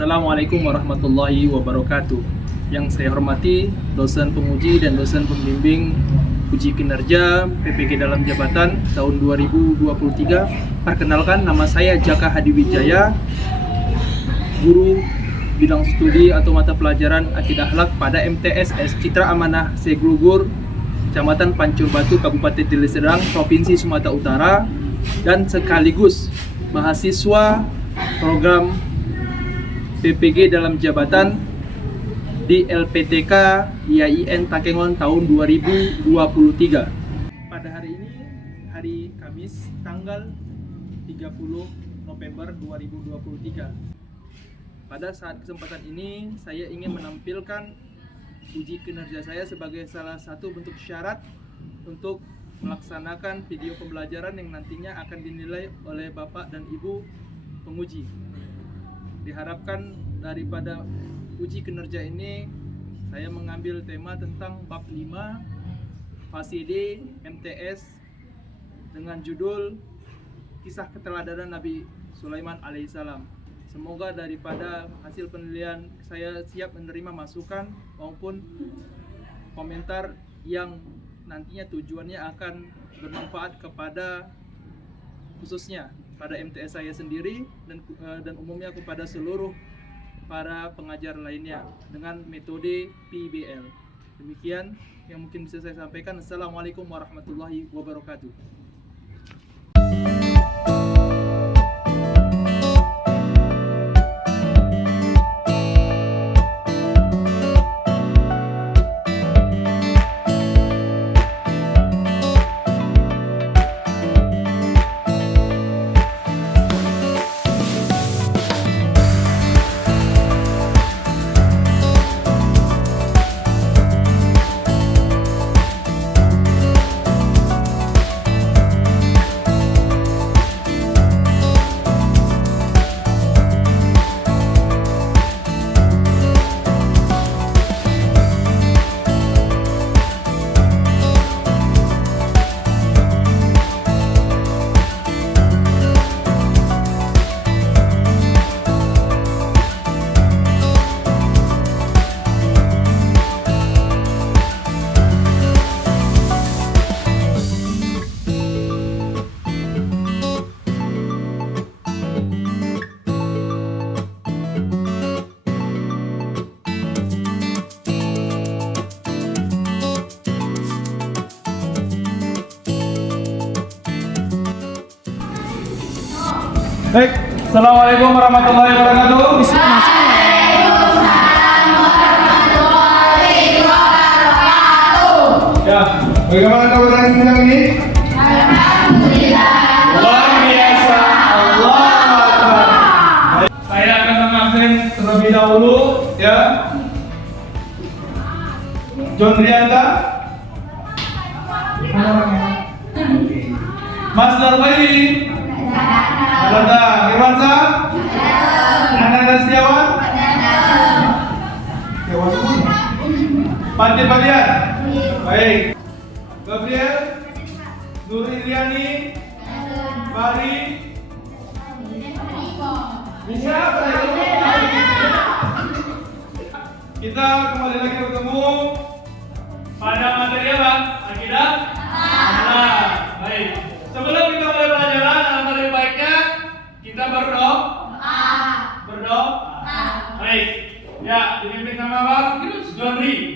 Assalamualaikum warahmatullahi wabarakatuh. Yang saya hormati dosen penguji dan dosen pembimbing uji kinerja PPG dalam jabatan tahun 2023. Perkenalkan, nama saya Jaka Hadiwijaya, guru bidang studi atau mata pelajaran Akidah Akhlak pada MTSS Citra Amanah Seglugur, Kecamatan Pancur Batu, Kabupaten Deli Serdang, Provinsi Sumatera Utara, dan sekaligus mahasiswa program PPG dalam jabatan di LPTK IAIN Takengon tahun 2023. Pada hari ini, hari Kamis, tanggal 30 November 2023. Pada saat kesempatan ini, saya ingin menampilkan uji kinerja saya sebagai salah satu bentuk syarat untuk melaksanakan video pembelajaran yang nantinya akan dinilai oleh Bapak dan Ibu penguji. Diharapkan daripada uji kinerja ini saya mengambil tema tentang bab 5 fase D MTS dengan judul Kisah Keteladanan Nabi Sulaiman alaihissalam. Semoga daripada hasil penilaian saya siap menerima masukan maupun komentar yang nantinya tujuannya akan bermanfaat kepada khususnya pada MTS saya sendiri dan umumnya kepada seluruh para pengajar lainnya dengan metode PBL. Demikian yang mungkin bisa saya sampaikan. Assalamualaikum warahmatullahi wabarakatuh. Baik, Assalamualaikum warahmatullahi wabarakatuh. Ya, bagaimana kabar yang ini? Alhamdulillah. Luar biasa. Allah Akbar. Saya akan mengabsen terlebih dahulu, ya. John Rianta. Mas Darbayi. Alada, Irwansa? Ananda Setiawan? Panti Padian? Baik. Gabriel? Nur Iriani? Bari? Bisa? Kita kembali lagi bertemu pada materi apa? Akidah? Baik. Sebelum kita mulai pelajaran, alangkah lebih baiknya kita berdoa. Baik. Ya, dipimpin sama Pak Johri.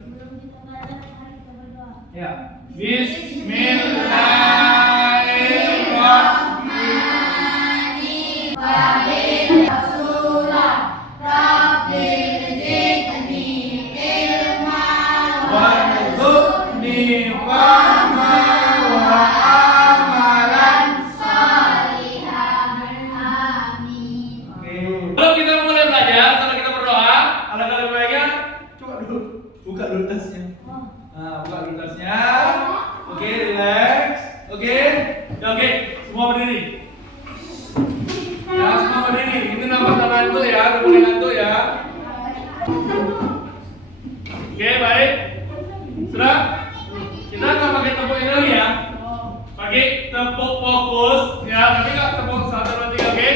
Ya. Bismillahirrahmanirrahim. Buka dulu tasnya. Buka dulu tasnya. Oke, relax. Oke. Semua berdiri. Ya, semua berdiri. Itu nampak ngantuk ya, boleh ngantuk ya. Oke, baik. Sudah? Kita nggak pakai tepuk ini lagi ya. Pakai tepuk fokus ya, tapi nggak tepuk 1, 2, 3, oke?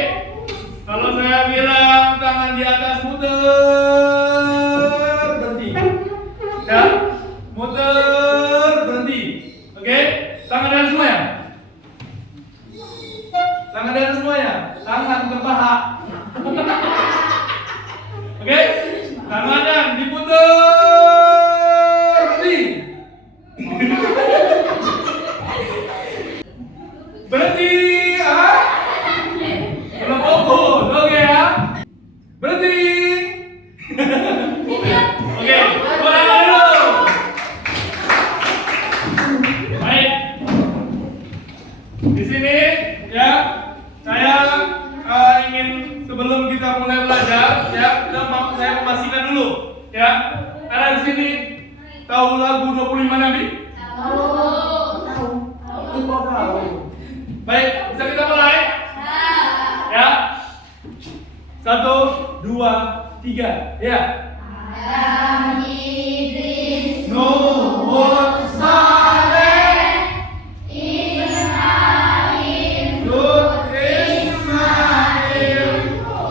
Kalau saya bilang tangan di atas, muter, berhenti. Ya, muter, berhenti. Oke, tangan di atas semua ya. Tangan di atas semua ya. Tangan ke paha. Oke, tangannya diputer, berhenti. Berhenti. Belum fokus, oke ya. Berhenti. Oke, mulai dulu. Baik. Di sini ya, saya ingin sebelum kita mulai belajar ya, saya memastikan dulu ya. Ada di sini tahu lagu 25 Nabi? Tahu. Baik, bisa kita mulai? Ya. 1, 2, 3. Ya. Adam, Idris, Nuh, Saleh, Ibrahim, Lut, Ismail,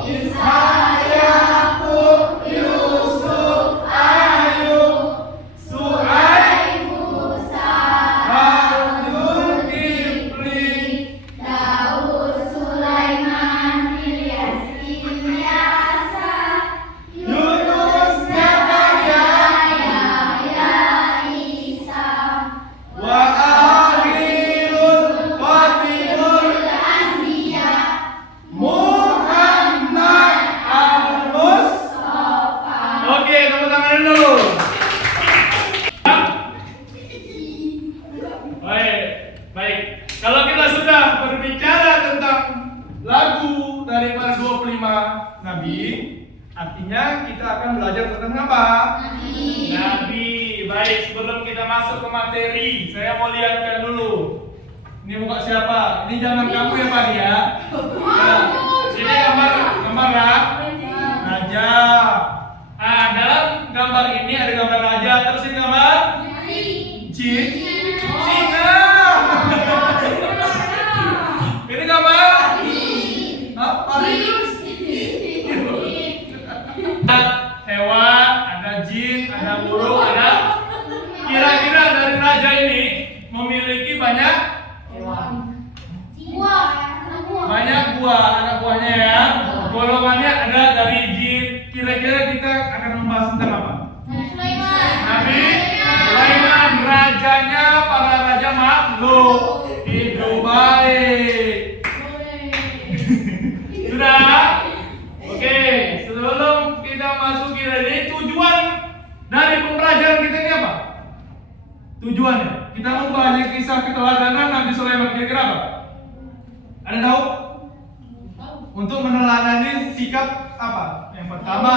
Ishak, Yakub, Yusuf, Ayub, Su'aib, Musa, Harun, Kifli, Daud, Sulaiman, Ilyas, Ilyasa, Yunus, Zakaria, Yahya, Isa, wa akhirul khatimul Anbiya, Muhammad al-Mustafa. Oke, tepuk tangan dulu. Baik, baik. Kalau kita sudah berbicara tentang lagu dari para 25 nabi, artinya kita akan belajar tentang apa? Nabi. Baik, sebelum kita masuk ke materi, saya mau lihatkan dulu. Ini muka siapa? Ini jangan kamu ya Pak ya. Nah, ini gambar raja. Dalam gambar ini ada gambar raja, terus ini gambar singa. Ini gambar apa? Ada hewan, ada jin, ada burung, ada. Kira-kira dari raja ini memiliki banyak buah, anak buahnya ya. Golongannya ada dari jin. Kira-kira kita akan membahas tentang apa? Nabi Sulaiman, rajanya para raja makhluk. Hidup baik. Sudah? Oke, sebelum kita masuk ini, tujuan dari pembelajaran kita ini apa? Tujuannya, kita mau belajar kisah keteladanan Nabi Sulaiman. Kira-kira apa? Ada tahu? Untuk meneladani sikap apa? Yang pertama,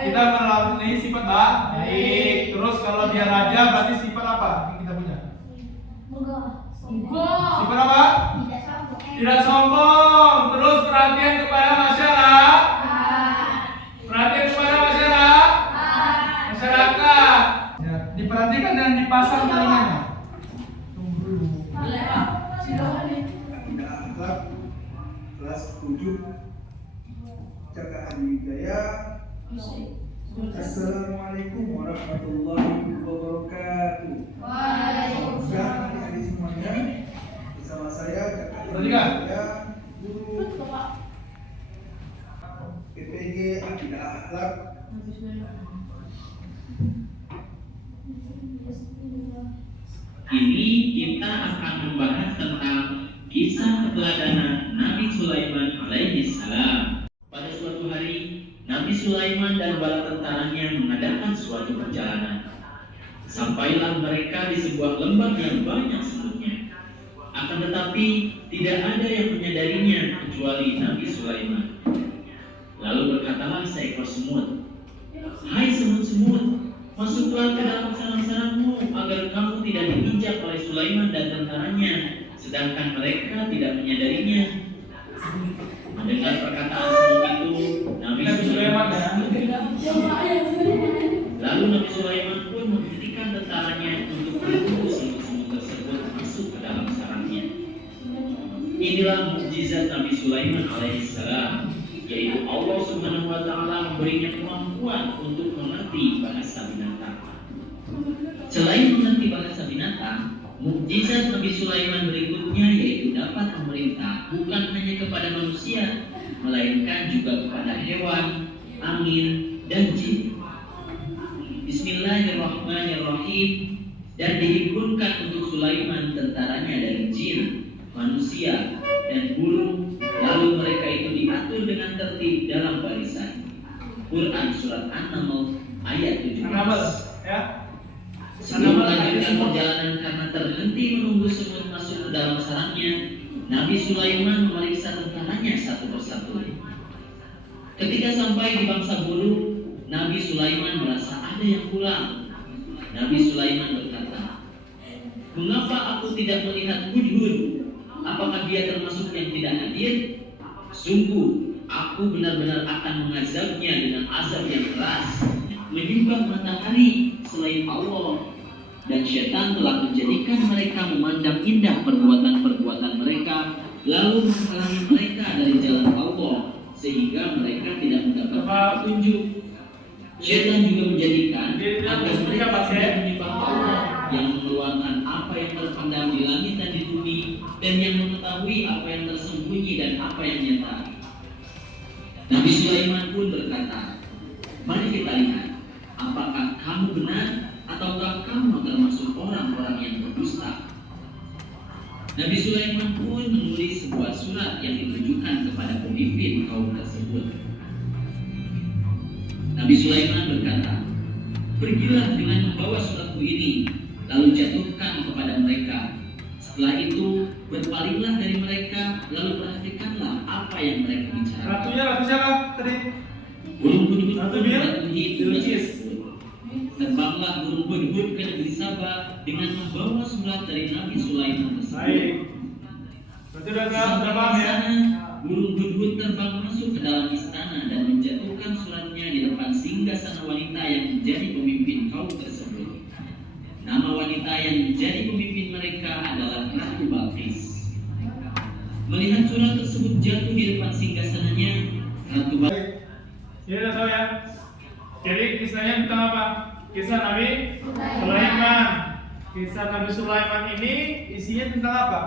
kita meneladani sifat baik. Terus kalau dia raja berarti sifat apa yang kita punya? Sifat apa? Tidak sombong. Terus perhatian kepada masyarakat. Perhatian kepada masyarakat. Ya, diperhatikan dan dipasang telinganya. Tunggu dulu. Akhlak kelas 7 Cakap Adwijaya. Assalamualaikum warahmatullahi wabarakatuh. Semoga adik-adik semuanya bersama saya Cakap Adwijaya, guru PPG Akidah Akhlak. Ini kita akan membahas tentang kisah keteladanan Nabi Sulaiman alaihi salam. Pada suatu hari, Nabi Sulaiman dan bala tentaranya mengadakan suatu perjalanan. Sampailah mereka di sebuah lembah yang banyak semutnya. Akan tetapi, tidak ada yang menyadarinya kecuali Nabi Sulaiman. Lalu berkatalah seekor semut, "Hai semut-semut, masuklah ke dalam sarang-sarangmu agar kamu tidak diinjak oleh Sulaiman dan tentaranya, sedangkan mereka tidak menyadarinya." Mendengar perkataan semut itu, Nabi Sulaiman lalu Nabi Sulaiman pun menghentikan tentaranya untuk menunggu semut-semut tersebut masuk ke dalam sarangnya. Inilah mukjizat Nabi Sulaiman alaihissalam, yaitu Allah Subhanahu wa taala kemampuan untuk mengerti bahasa binatang. Selain mengerti bahasa binatang, mukjizat Nabi Sulaiman berikutnya yaitu dapat memerintah bukan hanya kepada manusia, melainkan juga kepada hewan, angin, dan jin. Bismillahirrahmanirrahim. Dan dihimpunkan untuk Sulaiman tentaranya dari jin, manusia, dan burung. Lalu mereka itu diatur dengan tertib dalam barisan. Quran Surat An-Naml ayat 17. Ya. Sebelum melanjutkan perjalanan karena terhenti menunggu semut masuk ke dalam sarangnya, Nabi Sulaiman memeriksa tentaranya satu persatu. Ketika sampai di bangsa burung, Nabi Sulaiman merasa ada yang kurang. Nabi Sulaiman berkata, "Mengapa aku tidak melihat Hudhud? Apakah dia termasuk yang tidak hadir? Sungguh, aku benar-benar akan mengazabnya dengan azab yang keras, menyembah matahari selain Allah. Dan syaitan telah menjadikan mereka memandang indah perbuatan-perbuatan mereka, lalu menghalangi mereka dari jalan Allah, sehingga mereka tidak mendapat petunjuk. Syaitan juga menjadikan agar mereka tidak menyembah Allah yang mengeluarkan apa yang terpendam di langit dan di bumi, dan yang mengetahui apa yang tersembunyi dan apa yang nyata." Nabi Sulaiman pun berkata, "Mari kita lihat, apakah kamu benar ataukah kamu termasuk orang-orang yang berdusta?" Nabi Sulaiman pun menulis sebuah surat yang ditujukan kepada pemimpin kaum tersebut. Nabi Sulaiman berkata, "Pergilah dengan membawa suratku ini, lalu jatuhkan kepada mereka. Setelah itu, berpalinglah dari mereka, lalu perhatikanlah apa yang mereka bicarakan." Ratu siapa tadi? Burung Hudhud, Ratu Bilqis. Terbanglah burung Hudhud ke negeri Saba dengan membawa surat dari Nabi Sulaiman tersebut. Baik. Berarti udah paham ya? Burung Hudhud terbang masuk ke dalam istana dan menjatuhkan suratnya di depan singgasana wanita yang menjadi pemimpin kaum tersebut. Nama wanita yang menjadi pemimpin mereka adalah Ratu Balqis. Melihat surat tersebut jatuh di depan singgasananya, Ratu Balqis. Jadi udah tahu ya. Jadi kisahnya tentang apa? Kisah Nabi Sulaiman. Kisah Nabi Sulaiman ini isinya tentang apa?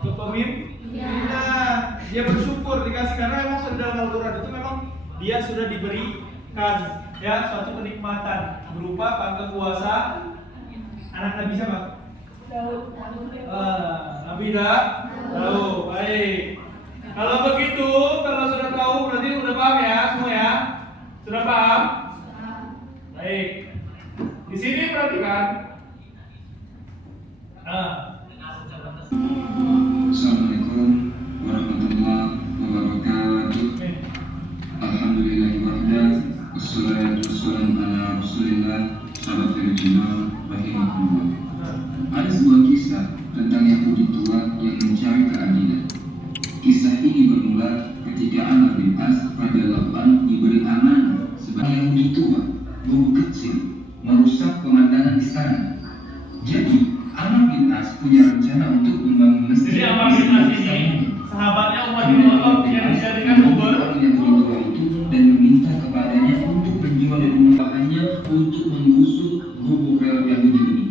Kepemimpinan. Dia bersyukur dikasih, karena memang sudah dalam Al-Quran itu memang dia sudah diberikan ya suatu kenikmatan berupa pangkat kuasa. Anak Nabi siapa? Daud. Nabi Daud. Baik. Kalau begitu, kalau sudah tahu berarti sudah paham ya semua ya? Sudah paham? Baik. Di sini perhatikan. Assalamualaikum warahmatullahi wabarakatuh. Alhamdulillahirrahmanirrahim. Wassalatu wassalamu ala rasulillah sallallahu rahimahullah. Ada sebuah kisah tentang Yahudi tua yang mencari keadilan. Kisah ini bermula ketika Amr bin As radhiyallahu anhu diberi amanah sebagai Yahudi tua, guru kecil, merusak pemandangan istana. Jadi Amr bin As punya rencana untuk membangun masjid. Jadi Amr bin As ini sahabatnya Umar bin Khattab yang dijadikan gubernur Yahudi tua itu dan meminta kepadanya untuk menjual rumahnya untuk menggusur gubuk Yahudi ini.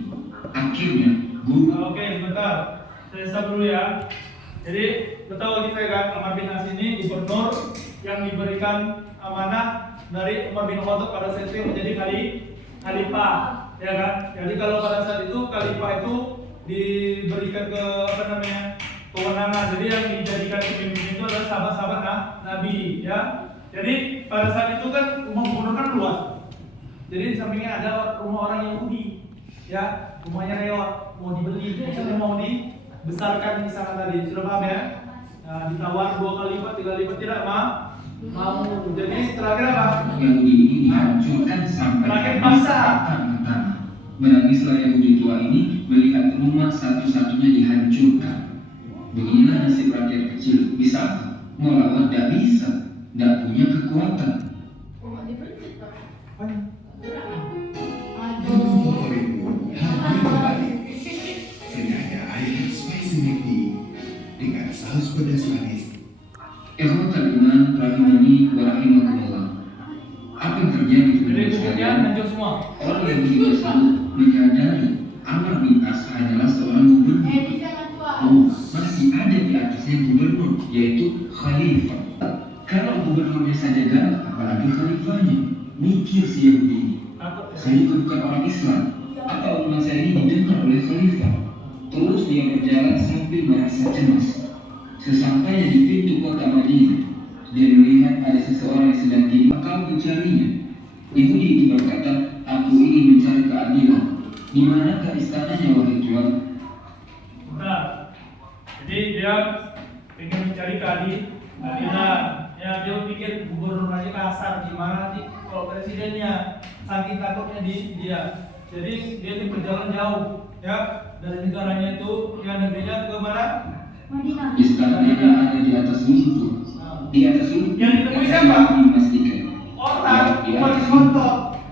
Akhirnya Oke, sebentar. Saya stop dulu ya. Jadi betul kita kan, Amr bin As ini gubernur yang diberikan amanah dari Umar bin Khattab pada saat itu menjadi khalifah, ya kan? Jadi kalau pada saat itu khalifah itu diberikan ke kewenangan. Jadi yang dijadikan pemimpin itu adalah sahabat-sahabat Nabi, ya. Jadi pada saat itu kan rumah gubernur kan luas. Jadi di sampingnya ada rumah orang Yahudi, ya, rumahnya reot, mau dibeli, maksudnya mau dibesarkan di sana tadi. Sudah paham ya? Nah, ditawar 2 kali lipat, 3 kali lipat, tidak mau. Jadi terakhir apa? Yahudi ini dihancurkan sampai Terakhir bangsa. Menangislah Yahudi tua ini melihat rumah satu-satunya dihancurkan. Beginilah nasib rakyat kecil. Bisa melawan, tidak bisa, tidak punya kekuatan. Sengaja ayam spicy McD dengan saus pedas manis. Ikhwatal iman rahimani wa Orang yang bijaksana menyadari Amr bin As hanyalah seorang gubernur. Masih ada di atasnya gubernur, yaitu khalifah. Kalau gubernurnya saja galak, apalagi khalifahnya. Mikir si Yahudi ini. Saya bukan orang Islam. Apa omongan saya ini didengar oleh khalifah? Terus dia berjalan sambil merasa cemas. Sesampainya di pintu kota Madinah, dia melihat ada seseorang yang sedang kau mencarinya. Yahudi itu berkata, aku ingin mencari keadilan. Di manakah istananya, wahai Tuhan? Nah, jadi dia ingin mencari keadilan. Ya, dia pikir gubernur aja kasar, gimana sih kalau presidennya, saking takutnya dia. Jadi dia itu berjalan jauh, ya, dari negaranya itu, ya negerinya ke mana? Istananya ada di atas runtuh. Di atas runtuh. Yang ditemui siapa? Dipastikan. Orang, Di cuma atas difoto.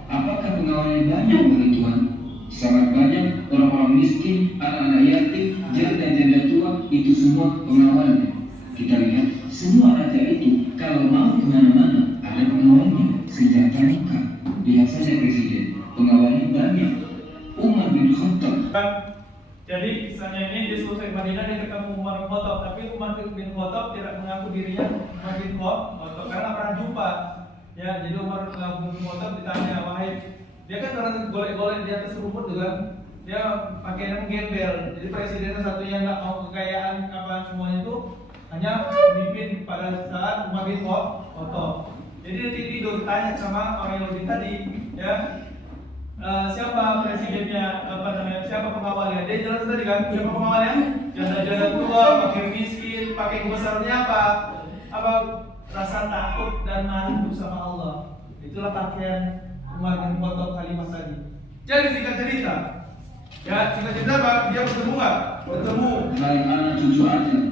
Apakah pengawalnya banyak, wahai Tuhan? Sangat banyak. Orang-orang miskin, anak-anak yatim, janda-janda tua, itu semua pengawalnya. Kita lihat semua raja itu kalau mau kemana-mana ada pengawalnya, senjata lengkap. Lihat saja presiden, pengawalnya banyak. Umar bin Khattab. Jadi kisahnya ini dia selesai Madinah, dia ketemu Umar bin Khattab, tapi Umar bin Khattab tidak mengaku dirinya Umar bin Khattab karena pernah jumpa. Ya, jadi Umar bin Khattab ditanya, wahai, dia kan orang golek-golek di atas rumput tuh kan, dia pakaian gembel. Jadi presidennya satu yang nggak mau kekayaan apa semuanya itu hanya memimpin pada saat Umar bin Khattab. Jadi dia tidur tanya sama orang Yahudi tadi, ya. Siapa presidennya, siapa pengawalnya? Dia jelas tadi kan, siapa pengawalnya? Janda-janda tua, pakai miskin, pakai besarnya apa? Rasa takut dan malu sama Allah. Itulah pakaian Umar bin Khattab kalimat tadi. Jadi singkat cerita, ya singkat cerita apa? Dia bertemu nggak? Bertemu. Baik anak cucu Adam,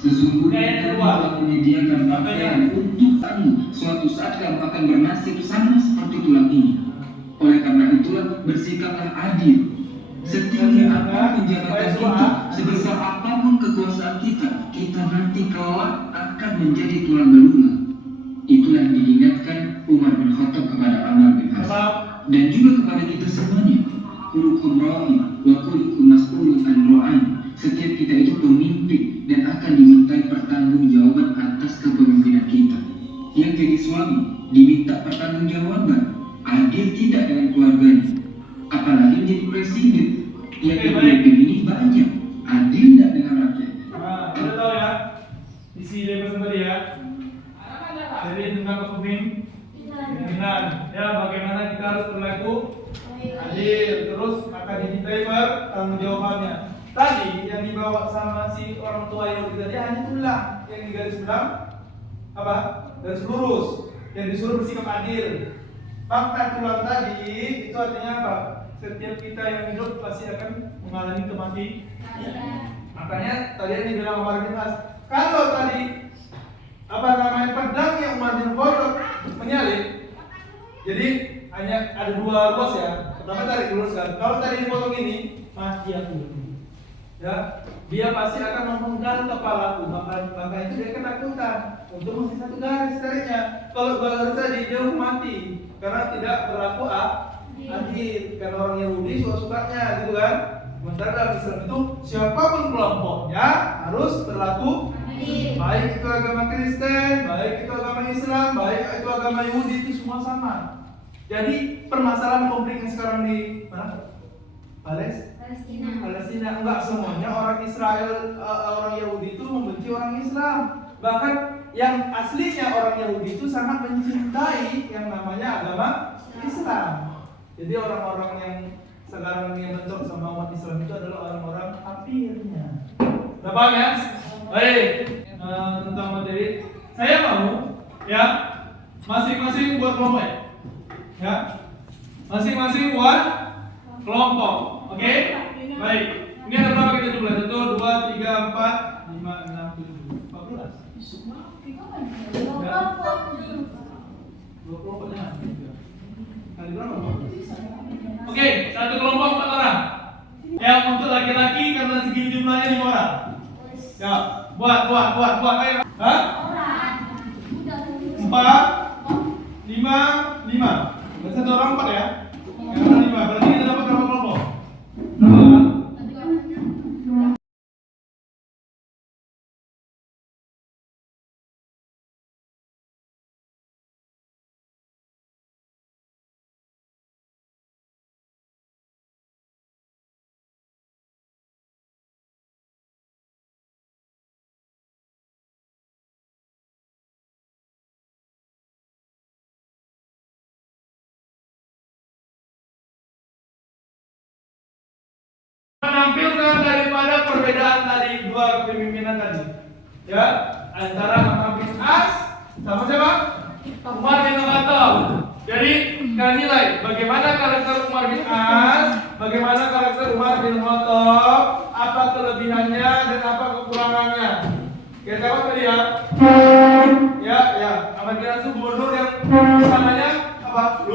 sesungguhnya Kayak kamu telah menyediakan pakaian untuk kamu. Suatu saat kamu akan bernasib sama seperti tulang ini. Oleh karena itulah bersikaplah adil. Setinggi apapun jabatan kita, sebesar apapun kekuasaan kita, kita nanti kelak akan menjadi tulang belulang. Itulah yang diingatkan Umar bin Khattab kepada Amr bin As dan juga kepada kita semuanya. Kullukum ra'i wa kullukum mas'ulun an ra'i. Setiap kita itu pemimpin dan akan dimintai pertanggungjawaban atas kepemimpinan kita. Yang jadi suami diminta pertanggungjawaban. Adil tidak dengan keluarganya, apalagi menjadi presiden. Yang pemimpin ini banyak. Adil tidak dengan rakyat. Kita tahu ya isi lepas tadi ya. Jadi tentang kepemimpinan, ya bagaimana kita harus berlaku adil, terus akan dimintai pertanggungjawabannya. Tadi yang dibawa sama si orang tua yang tadi hanya tulang yang di garis belang apa? Garis lurus yang disuruh bersikap adil. Fakta tulang tadi itu artinya apa? Setiap kita yang hidup pasti akan mengalami kematian. Makanya tadi yang dibilang Umar bin As, kalau tadi pedang yang Umar bin Khattab menyalip, jadi hanya ada dua ruas ya. Pertama tarik luruskan. Kalau tadi dipotong ini, mati aku. Ya, dia pasti akan memenggal kepalaku. Maka itu dia ketakutan untuk masih satu garis tariknya. Kalau dua garis tadi dia mati karena tidak berlaku adil. Karena orang Yahudi suka-sukanya gitu kan. Sementara dalam Islam itu siapapun kelompoknya harus berlaku adil. Baik itu agama Kristen, baik itu agama Islam, baik itu agama Yahudi, itu semua sama. Jadi permasalahan konflik yang sekarang di mana? Palestina enggak semuanya orang Israel, orang Yahudi itu membenci orang Islam. Bahkan yang aslinya orang Yahudi itu sangat mencintai yang namanya agama Islam. Jadi orang-orang yang sekarang yang bentrok sama umat Islam itu adalah orang-orang kafirnya. Udah paham ya? Baik, tentang materi saya mau ya masing-masing buat kelompok ya. Masing-masing buat kelompok. Oke? Baik. Ini ada berapa kita jumlah? 1, 2, 3, 4, 5, 6, 7, 14. Ya. 20 jangan. Kali berapa? Oke, satu kelompok 4 orang. Yang untuk laki-laki karena segini jumlahnya 5 orang. Ya, buat. Ayo. Hah? 4, 5, 5. Berarti 1 orang 4 ya. Yang mana 5 Menampilkan daripada perbedaan dari dua kepemimpinan tadi, ya, antara Amr bin As sama siapa? Umar bin Khattab. Jadi kalian nilai bagaimana karakter Umar bin As, bagaimana karakter Umar bin Khattab, apa kelebihannya dan apa kekurangannya. Kita tahu tadi ya. Ya, Amr bin As itu gubernur yang sananya apa?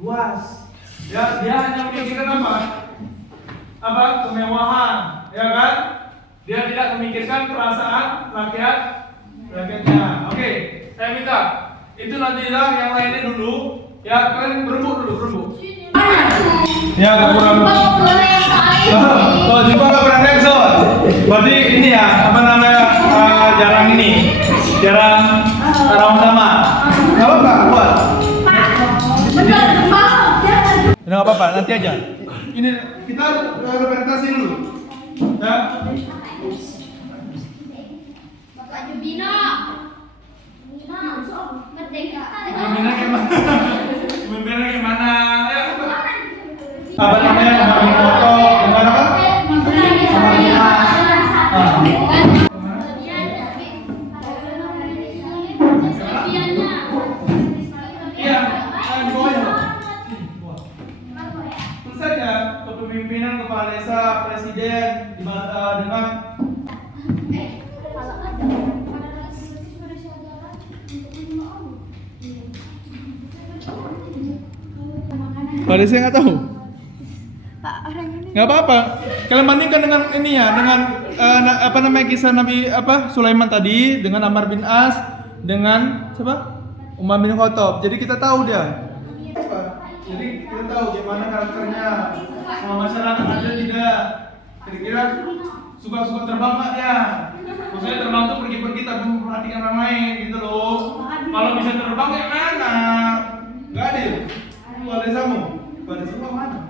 Luas. Ya, dia hanya memikirkan apa? Kemewahan, ya kan? Dia tidak memikirkan perasaan rakyatnya. Oke, saya minta itu nantilah yang lainnya dulu. Ya, kalian berebut dulu. Ya, nggak kurang. Oh, juga nggak pernah reaction. Berarti ini ya, jarang rawang sama. Nggak apa-apa, buat. Nggak apa-apa, nanti aja. Ini kita representasi dulu. Ya. Bapak Jubino. Merdeka. Pemimpinnya gimana? Ya, apa namanya? Bagi foto, gimana Pak? Iya, tentu saja kepemimpinan kepala desa, presiden dengan Pada saya nggak tahu. Nggak apa-apa. Kalian bandingkan dengan ini ya, dengan kisah Nabi Sulaiman tadi dengan Amr bin As dengan siapa? Umar bin Khattab. Jadi kita tahu dia. Jadi kita tahu gimana karakternya sama masyarakat ada tidak. Kira-kira suka terbang nggak dia? Maksudnya terbang tuh pergi-pergi tapi memperhatikan orang lain gitu loh. Kalau bisa terbang kayak mana? Nggak adil. Pada desamu, pada semua mana?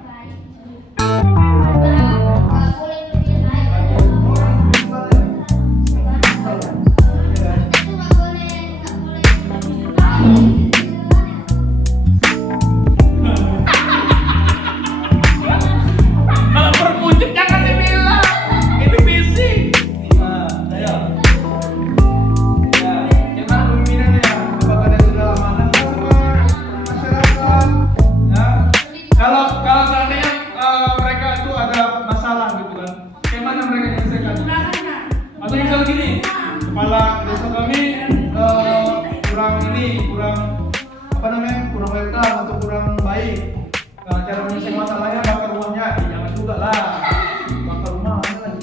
Kalau berkunjung jangan dibilang, itu fisik. Nah, ayo. Ya, gimana pemimpinannya? Apakah dia sudah amanah sama masyarakat? Kalau seandainya mereka itu ada masalah gitu kan, bagaimana mereka menyelesaikan? Atau misal gini, kepala desa kami kurang welcome atau kurang baik. Nah, cara menyelesaikan masalahnya bakar rumahnya, jangan juga lah, bakar rumah kan.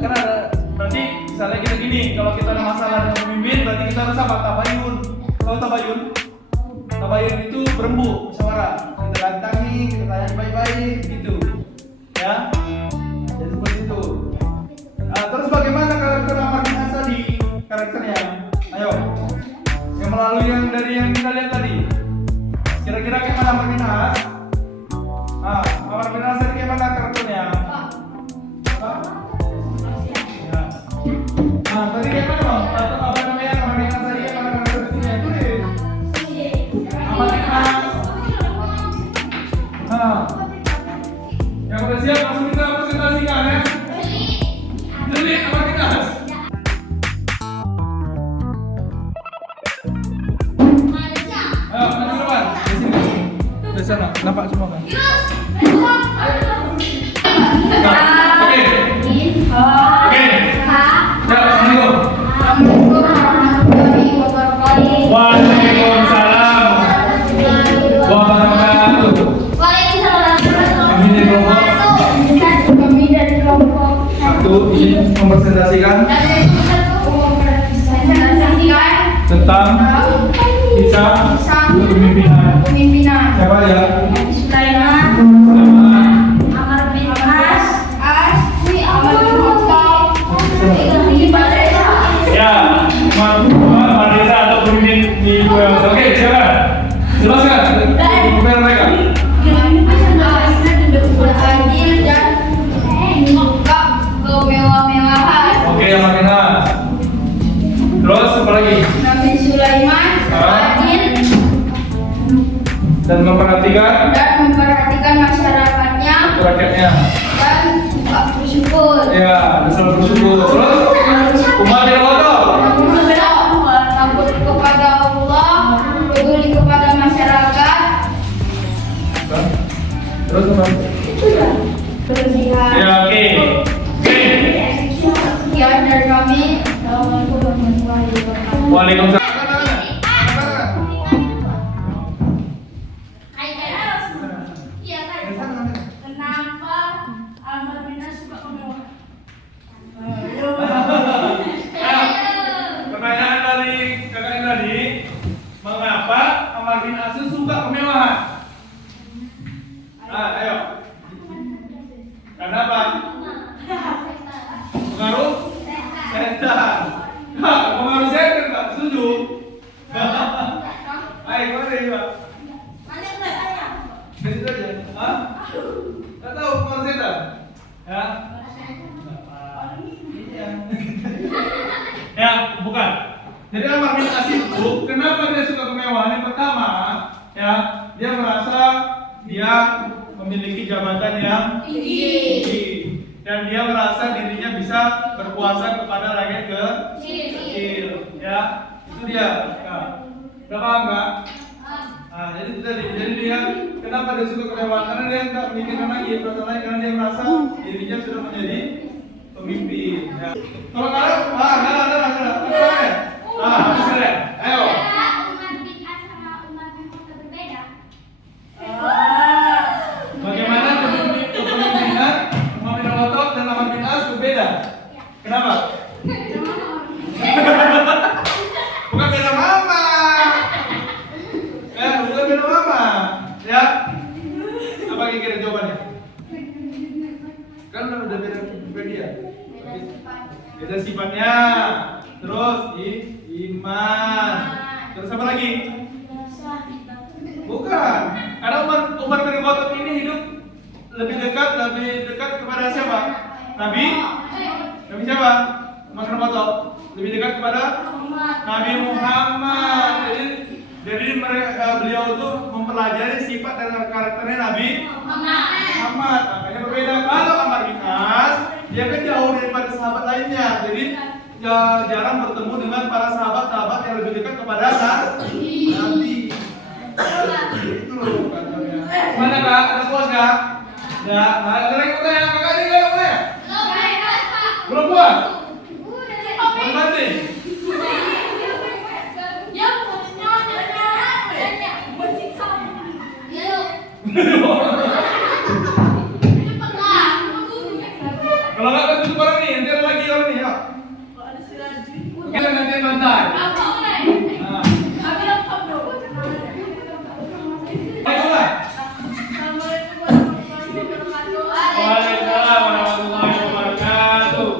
Kan ada berarti misalnya kita gini, kalau kita ada masalah dengan pemimpin, berarti kita harus apa? Tabayun. Tahu tabayun? Tabayun itu berembuk, musyawarah. Kita datangi, kita tanya baik-baik gitu. Ya. Jadi seperti itu. Terus bagaimana karakter Amr bin As tadi? Karakternya. Ayo. Yang melalui yang kita lihat tadi. Kira-kira gimana Amr bin As? Amr bin As tadi gimana karakternya? Ya. Tadi gimana Bang? Apa namanya Amr bin As tadi gimana karakternya? Tulis. Amr bin As. Yang udah siap langsung kita presentasikan ya. Jadi Amr bin As. Ayo, maju depan. Di sini. Di sana. Nampak semua kan? Oke. Ya, assalamualaikum. Waalaikumsalam wabarakatuh. Kami dari kelompok Satu ingin mempresentasikan tentang kisah kepemimpinan. Siapa ya? Sulaiman, Amr bin As, Amr bin Khattab, Ya, Umar desa atau pemimpin di Oke, silakan. Jelaskan kepemimpinan mereka. Oke, Amr bin As. Terus apa lagi? Nabi Sulaiman, adil Dan memperhatikan dan memperhatikan masyarakatnya. rakyatnya. bersyukur. Ya, selalu bersyukur. Terus umat bin Khattab. Takut kepada Allah, peduli kepada masyarakat, Terus apa? berjihad. Ya, oke. Sekian dari kami. Assalamualaikum warahmatullahi wabarakatuh. Waalaikumsalam. Iya kan? Kenapa Amar bin As suka kemewahan? Pertanyaan dari kakak ini tadi, mengapa Amar bin As suka kemewahan? Ayo. Kenapa? Pengaruh setan. Pengaruh setan, Pak. Setuju? Ayo, kemana ini, Pak? Mana yang bertanya? Di situ aja. Hah? Nggak tahu pengaruh setan? Ya? Ya, bukan. Jadi Amar bin As itu kenapa dia suka kemewahan? Yang pertama, ya, dia merasa dia memiliki jabatan yang tinggi dan dia merasa dirinya bisa berkuasa kepada rakyat kecil. Ya, itu dia. Nah, udah paham nggak? Nah, jadi itu tadi. Jadi dia kenapa dia suka kemewahan? Karena dia nggak memikirkan lagi perasaan lain, karena dia merasa dirinya sudah menjadi pemimpin. Ya. Kalau kalian, habis ya. Ayo. Umar bin As sama Umar bin Khattab berbeda. Bagaimana kepemimpinan Umar bin Khattab dan Amar bin As berbeda? Kenapa? Bukan beda mama. Bukan beda mama. Ya. Apa kira-kira jawabannya? Kan udah beda dia. Beda sifatnya. Terus iman. Terus apa lagi? Bukan. Karena Umar bin Khattab ini hidup lebih dekat kepada siapa? Nabi siapa? Umar bin Khattab lebih dekat kepada Nabi Muhammad. Jadi beliau itu mempelajari sifat dan karakternya Nabi Muhammad. Makanya berbeda. Kalau Amar bin As, dia kan jauh daripada sahabat lainnya. Jadi jarang bertemu dengan para sahabat-sahabat yang lebih dekat kepada Nabi. Itu loh katanya. Mana kak? Ada puas kak? Ya, ada yang mau tanya? Kakak ini nggak mau tanya? Belum puas? Belum mati? Kalau nggak kan tutup orang nih, nanti ada lagi orang nih ya. Oke, nanti bantai. Nah. Baiklah. Waalaikumsalam warahmatullahi wabarakatuh.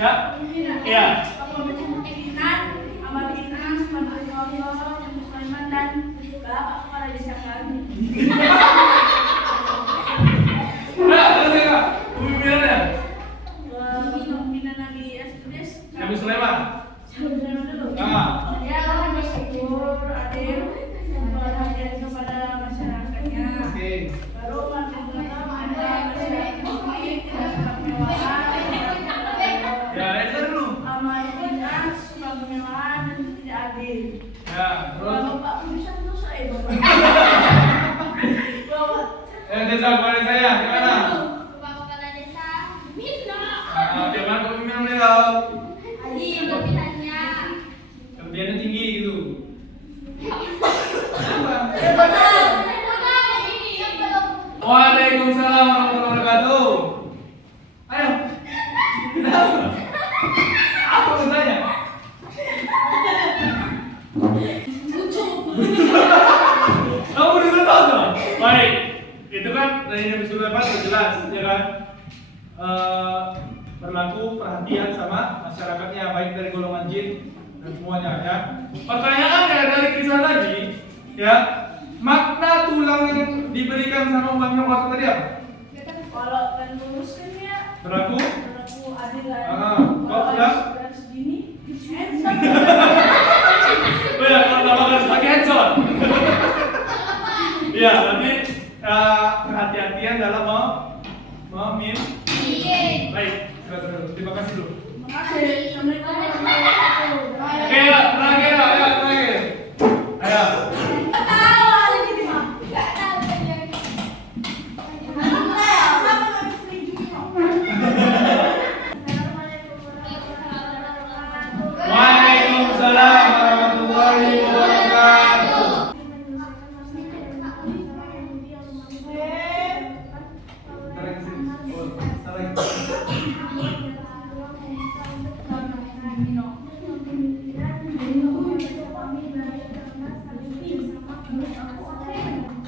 Ya? Iya. Nah, terus ya kak, pemimpinannya Nabi Sulaiman. Nah, oke. Ya, itu dulu. Ya, terus. Desa kepada saya, gimana? Kepala desa Mina. Gimana kepemimpinan beliau? Kelebihannya. Kelebihannya tinggi gitu. Waalaikumsalam warahmatullahi wabarakatuh. Ayo. Kenapa? Apa maksudnya? Kamu udah tahu dong? Baik. Itu kan dari Nabi Sulaiman sudah jelas, ya kan? Berlaku perhatian sama masyarakatnya, baik dari golongan jin dan semuanya, ya. Pertanyaannya dari kisah tadi, ya, makna tulang yang diberikan sama Umar bin Khattab tadi apa? Kalau penerusnya Berlaku? adil lah. Kalau udah? Segini, Oh ya, kalau tambah garis lagi headshot. Terima kasih dulu. Makasih. Assalamualaikum warahmatullahi wabarakatuh. Oke, terakhir, ayo terakhir. Ayo. Waalaikumsalam warahmatullahi wabarakatuh.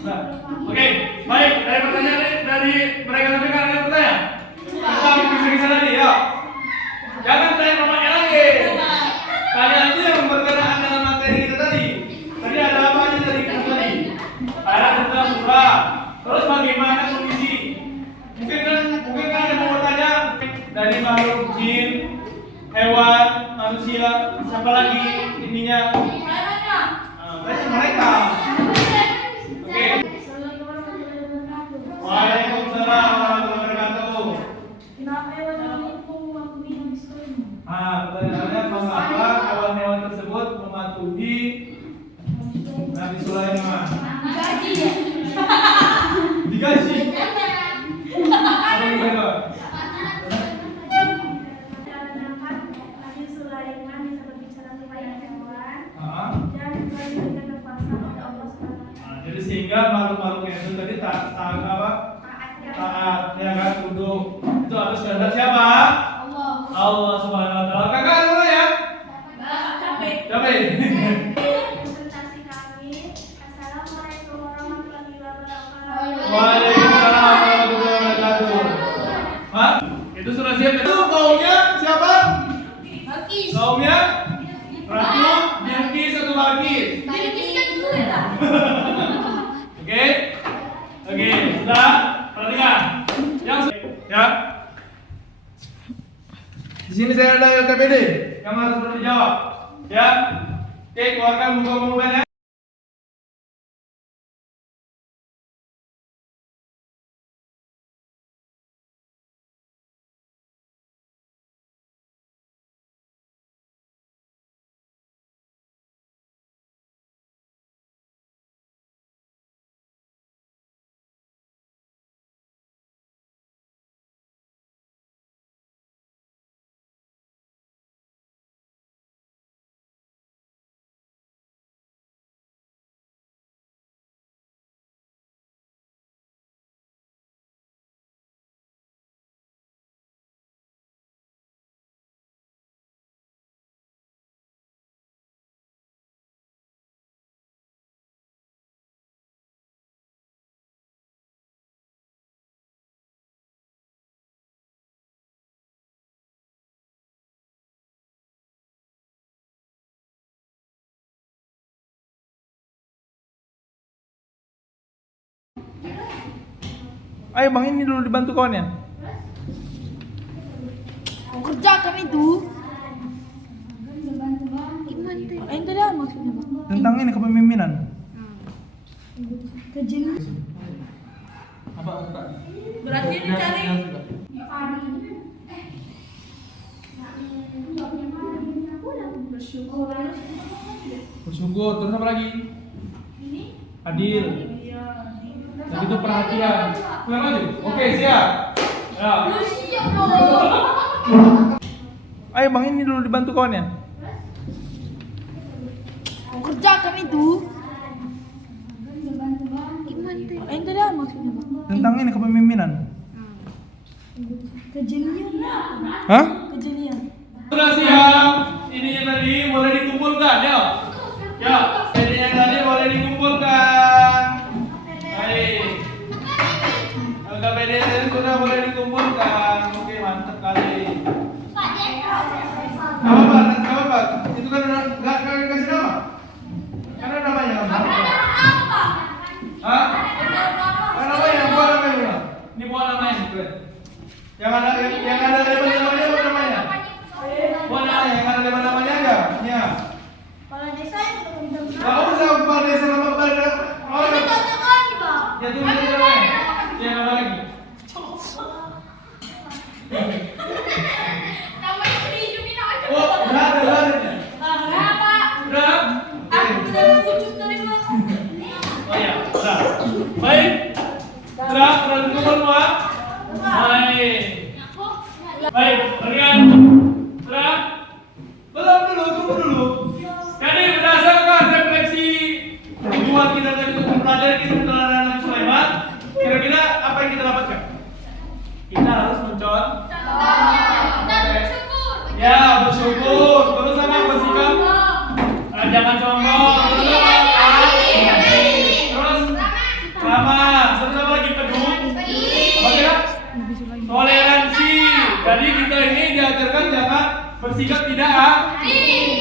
Nah, oke, baik. Dari pertanyaan dari mereka sampaikan ada yang bertanya? Kita bisa tadi, ya. Jangan tanya namanya lagi. Tanya itu yang berkenaan dengan materi kita tadi. Tadi ada apa aja tadi kita tadi? Ada tentang surah. Terus bagaimana kondisi? Mungkin kan ada yang mau bertanya dari makhluk jin, hewan, manusia, siapa lagi ininya? Mereka. Oke. Waalaikumsalam warahmatullahi wabarakatuh. Kenapa hewan itu mematuhi Nabi Sulaiman? Pertanyaannya mengapa hewan-hewan tersebut mematuhi Nabi Sulaiman? Gaji ya. Digaji. Apa itu? Nabi Sulaiman bisa berbicara kepada hewan Ah. dan juga diberikan kekuasaan oleh Allah SWT. Jadi sehingga makhluk-makhluk yang itu tadi taat ya kan, tunduk. Itu harus kehendak siapa? Allah Subhanahu wa taala. Kakak dulu ya. Capek. Capek. Presentasi kami. Assalamualaikum warahmatullahi wabarakatuh. Waalaikumsalam warahmatullahi wabarakatuh. Hah? Itu sudah siap. Itu kaumnya siapa? Balkis. Kaumnya Ratu Bilqis atau Balqis? Balkis kan dulu ya. Oke. Oke, sudah. Perhatikan. Yang ya. Di sini saya ada LKPD yang harus dijawab. Ya. Oke, keluarkan buku-bukunya. Ayo bang, ini dulu dibantu kawannya. Kerja kami tuh. Itu dia maksudnya bang. Tentang ini kepemimpinan. Kejadian. Apa? Berarti dicari. Bersyukur, terus apa lagi? Adil. Dan itu perhatian. Ulang lagi? Oke, siap. Ya. Ayo bang, ini dulu dibantu kawannya. Kerja kami tuh. Itu dia maksudnya bang. Tentang ini kepemimpinan. Kejadian. Hah? Kejadian. Sudah siap. Ininya tadi boleh dikumpulkan, ya. Ya, ininya tadi boleh dikumpulkan. Baik. LKPD tadi sudah boleh dikumpulkan. Oke, mantap kali. Apa apa? Itu kan nggak kasih nama. Karena namanya kan. Hah? Karena namanya buat namanya. Ini buat namanya. Yang ada label namanya apa namanya? Buat Baik, kalian sudah? Belum dulu, tunggu dulu. Jadi berdasarkan refleksi tujuan kita tadi untuk mempelajari kisah perjalanan Nabi Sulaiman, kira-kira apa yang kita dapatkan? Kita harus mencontoh. Ya, bersyukur. Terus apa bersikap? Jangan sombong. Terus apa? Terus ramah. Terus apa lagi? Peduli. Apa kira? Toleransi. Jadi kita ini diajarkan jangan bersikap tidak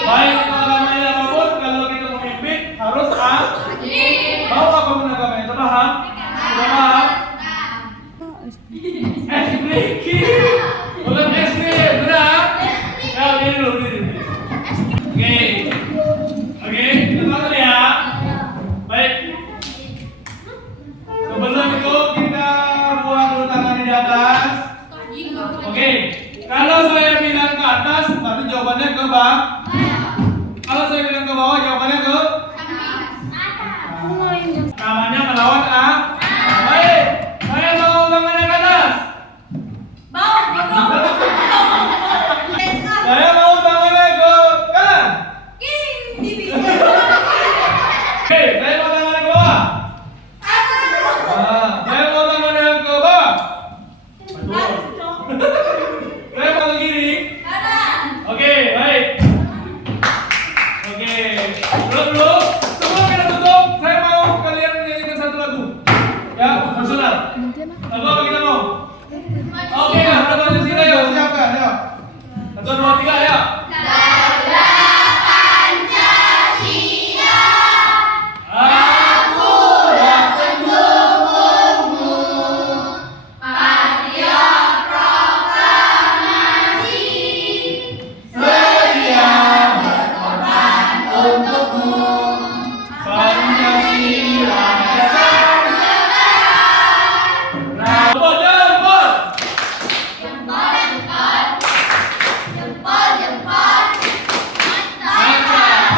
baik itu agamanya apapun. Kalau kita memimpin harus mau apapun agamanya. Itu paham? Sudah paham? Biki. Bukan SD, benar? Ya, berdiri dulu, berdiri. Oke, kita tonton ya. Baik. Sebelum itu kita buat dulu tangan di atas. Oke, kalau saya bilang ke atas, berarti jawabannya ke bawah. Kalau saya bilang ke bawah, jawabannya ke namanya melawan baik. Saya mau tangannya ke atas. Saya mau tangannya ke kanan. Oke, saya mau tangannya ke bawah. Saya mau tangannya ke bawah. Saya mau ke kiri. Oke, baik. Oke, dulu. Sebelum kita tutup, saya mau kalian menyanyikan satu lagu. Ya, nasional. Lagu apa kita mau? Oke, udah banyak sini ya, siapkan ya. 1, 2, 3 ya.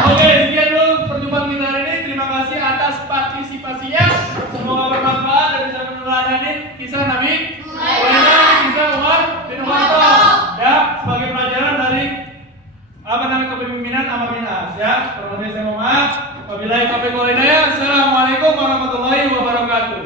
Oke, sekian dulu perjumpaan kita hari ini. Terima kasih atas partisipasinya. Semoga bermanfaat dan bisa meneladani kisah Nabi Sulaiman, kisah Umar bin Khattab. Ya, sebagai pelajaran dari kepemimpinan Amr bin As. Ya, terima kasih, saya mohon maaf. Wabillahi taufiq wal hidayah. Assalamualaikum warahmatullahi wabarakatuh.